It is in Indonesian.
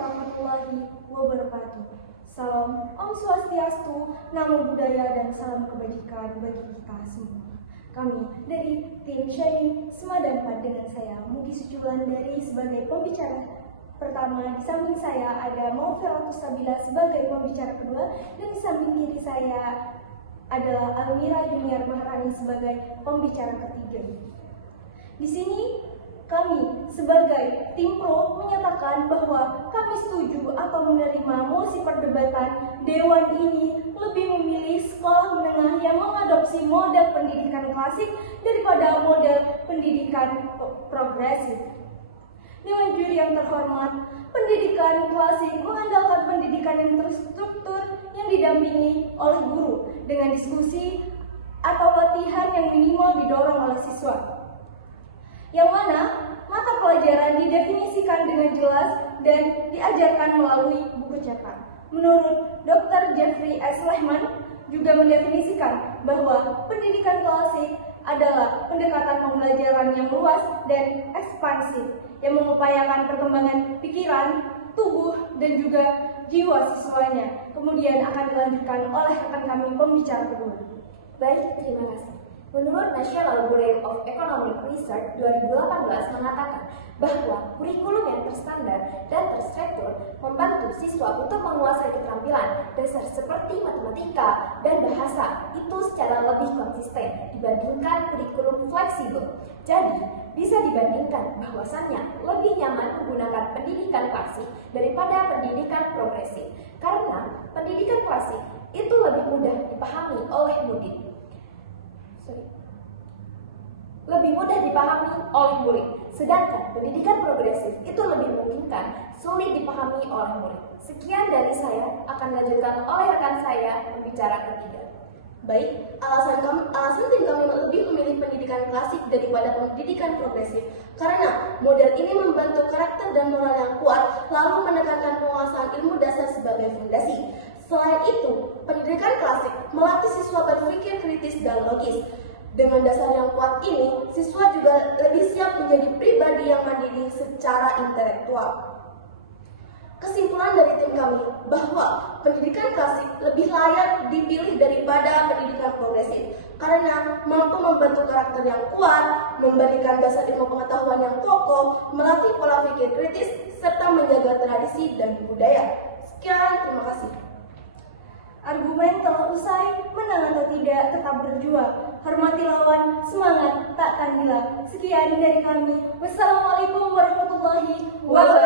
warahmatullahi wabarakatuh. Salam Om Swastiastu, Namo Buddhaya, dan salam kebajikan bagi kita semua. Kami dari tim Shining Semada 4 dengan saya Mugi Suculan dari sebagai pembicara pertama. Di samping saya ada Maufiratus Sabila sebagai pembicara kedua, dan di samping kiri saya adalah Almira Junior Maharani sebagai pembicara ketiga. Di sini kami sebagai tim pro menyatakan bahwa kami setuju atau menerima mosi perdebatan Dewan ini lebih memilih sekolah menengah yang mengadopsi model pendidikan klasik daripada model pendidikan progresif. Dewan juri yang terhormat, pendidikan klasik mengandalkan pendidikan yang terstruktur yang didampingi oleh guru dengan diskusi atau latihan yang minimal didorong oleh siswa, yang mana mata pelajaran didefinisikan dengan jelas dan diajarkan melalui buku cetak. Menurut Dr. Jeffrey S. Lehman juga mendefinisikan bahwa pendidikan klasik adalah pendekatan pembelajaran yang luas dan ekspansif yang mengupayakan perkembangan pikiran, tubuh, dan juga jiwa siswanya. Kemudian akan dilanjutkan oleh rekan kami pembicara kedua. Baik, terima kasih. Menurut National Bureau of Economic Research 2018 mengatakan bahwa kurikulum yang terstandar dan terstruktur membantu siswa untuk menguasai keterampilan dasar seperti matematika dan bahasa itu secara lebih konsisten dibandingkan kurikulum fleksibel. Jadi, bisa dibandingkan bahwasannya lebih nyaman menggunakan pendidikan klasik daripada pendidikan progresif karena pendidikan klasik itu lebih mudah dipahami oleh murid. Sedangkan pendidikan progresif itu lebih memungkinkan sulit dipahami oleh murid. Sekian dari saya, akan dilanjutkan oleh rekan saya pembicara ketiga. Baik, alasan tim kami lebih memilih pendidikan klasik daripada pendidikan progresif karena model ini membantu karakter dan moral yang kuat lalu menekankan penguasaan ilmu dasar sebagai fondasi. Selain itu, pendidikan klasik melatih siswa berpikir kritis dan logis. Dengan dasar yang kuat ini, siswa juga lebih siap menjadi pribadi yang mandiri secara intelektual. Kesimpulan dari tim kami bahwa pendidikan klasik lebih layak dipilih daripada pendidikan progresif karena mampu membentuk karakter yang kuat, memberikan dasar ilmu pengetahuan yang kokoh, melatih pola pikir kritis, serta menjaga tradisi dan budaya. Sekian, terima kasih. Argumen telah usai, menang atau tidak tetap berjuang. Hormati lawan, semangat takkan hilang. Sekian dari kami. Wassalamualaikum warahmatullahi wabarakatuh.